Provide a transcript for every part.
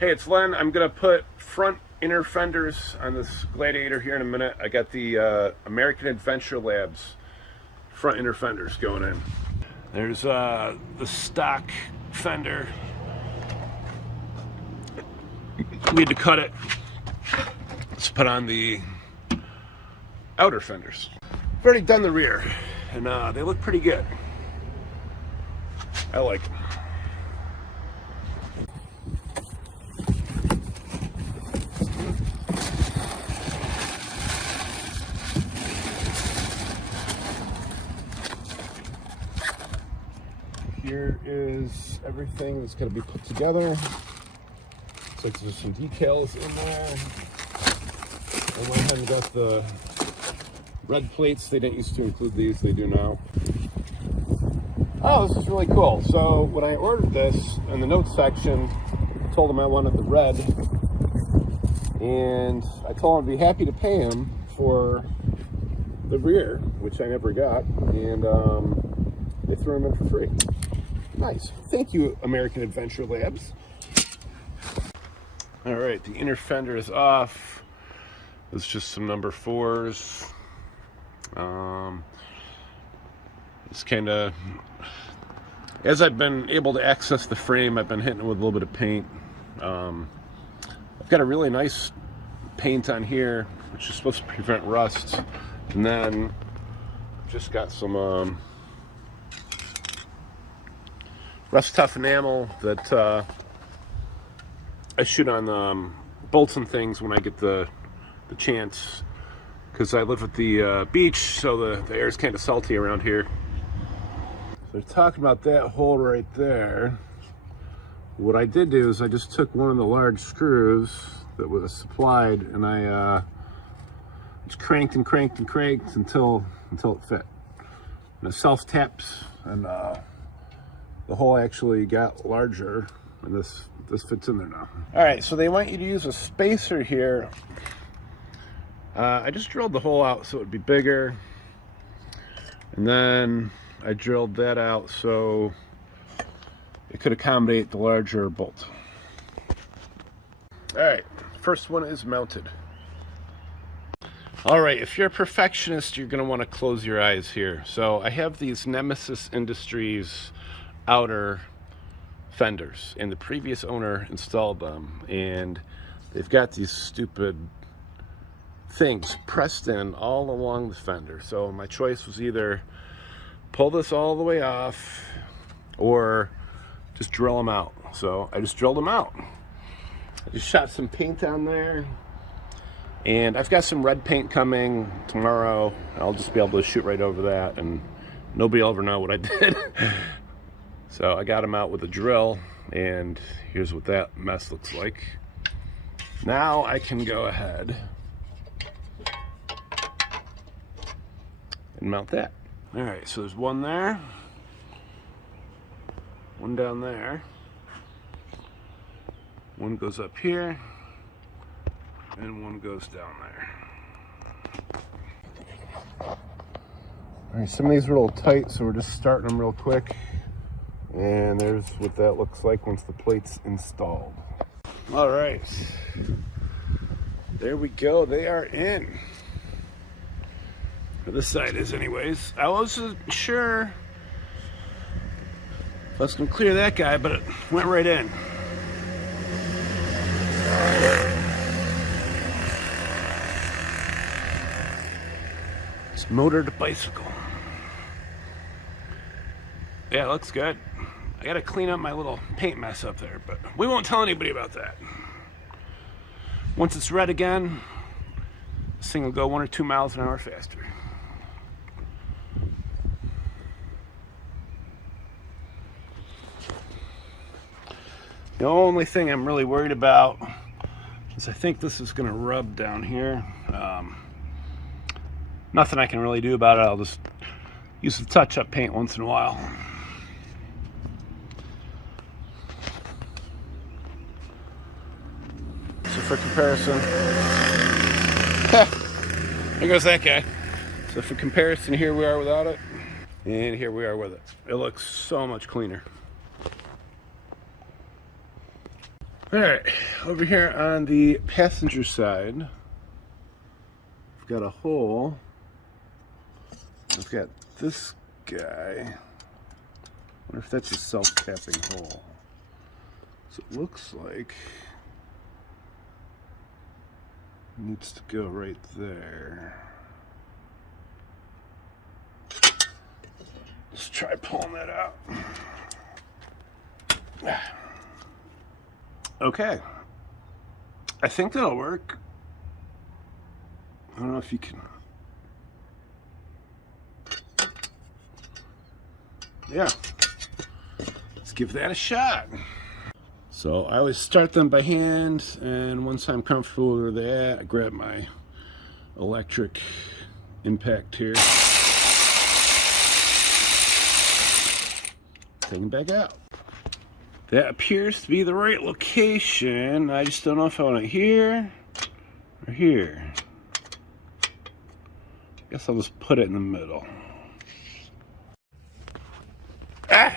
Hey, it's Len. I'm going to put front inner fenders on this Gladiator here in a minute. I got the American Adventure Labs front inner fenders going in. There's the stock fender. We had to cut it. Let's put on the outer fenders. I've already done the rear, and they look pretty good. I like them. Here is everything that's going to be put together. Looks like there's some decals in there. I went ahead and got the red plates. They didn't used to include these, they do now. Oh, this is really cool. So when I ordered this, in the notes section, I told them I wanted the red. And I told them I'd be happy to pay him for the rear, which I never got. And they threw them in for free. Nice. Thank you, American Adventure Labs. All right, the inner fender is off. It's just some number 4s. It's kind of, as I've been able to access the frame, I've been hitting it with a little bit of paint. I've got a really nice paint on here, which is supposed to prevent rust. And then just got some rust tough enamel that I shoot on bolts and things when I get the chance, because I live at the beach, so the air is kind of salty around here. So they're talking about that hole right there. What I did do is I just took one of the large screws that was supplied, and I just cranked and cranked and cranked until it fit. And it self taps, and the hole actually got larger, and this fits in there now. All right, so they want you to use a spacer here. I just drilled the hole out so it would be bigger, and then I drilled that out so it could accommodate the larger bolt. All right, first one is mounted. All right, if you're a perfectionist, you're gonna wanna close your eyes here. So I have these Nemesis Industries outer fenders, and the previous owner installed them, and they've got these stupid things pressed in all along the fender. So my choice was either pull this all the way off or just drill them out. So I just drilled them out. I just shot some paint on there, and I've got some red paint coming tomorrow. I'll just be able to shoot right over that, and nobody will ever know what I did. So I got them out with a drill, and here's what that mess looks like. Now I can go ahead and mount that. All right, so there's one there, one down there, one goes up here, and one goes down there. All right, some of these are a little tight, so we're just starting them real quick. And there's what that looks like once the plate's installed. All right, there we go, they are in. This side is anyways. I wasn't sure if I was gonna clear that guy, but it went right in. It's motored bicycle. Yeah, it looks good. I gotta clean up my little paint mess up there, but we won't tell anybody about that. Once it's red again, this thing will go 1 or 2 miles an hour faster. The only thing I'm really worried about is I think this is gonna rub down here. Nothing I can really do about it. I'll just use the touch-up paint once in a while. So for comparison, there goes that guy. So for comparison, here we are without it, and here we are with it. It looks so much cleaner. Alright, over here on the passenger side, we've got a hole. I've got this guy. I wonder if that's a self-tapping hole. So it looks like it needs to go right there. Let's try pulling that out. Okay. I think that'll work. I don't know if you can. Yeah. Let's give that a shot. So I always start them by hand, and once I'm comfortable with that, I grab my electric impact here. Take them back out. That appears to be the right location. I just don't know if I want it here or here. Guess I'll just put it in the middle. Ah!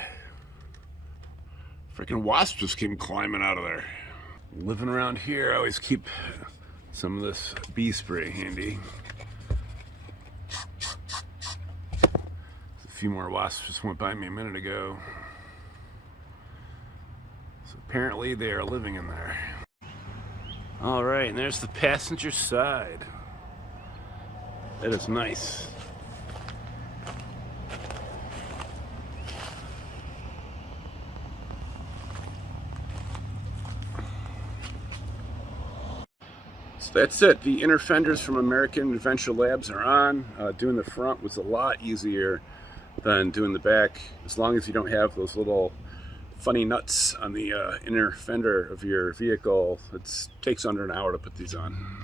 Freaking wasp just came climbing out of there. Living around here, I always keep some of this bee spray handy. A few more wasps just went by me a minute ago. Apparently they are living in there. All right, and there's the passenger side. That is nice. So that's it. The inner fenders from American Adventure Labs are on. Doing the front was a lot easier than doing the back, as long as you don't have those little funny nuts on the inner fender of your vehicle. It takes under an hour to put these on.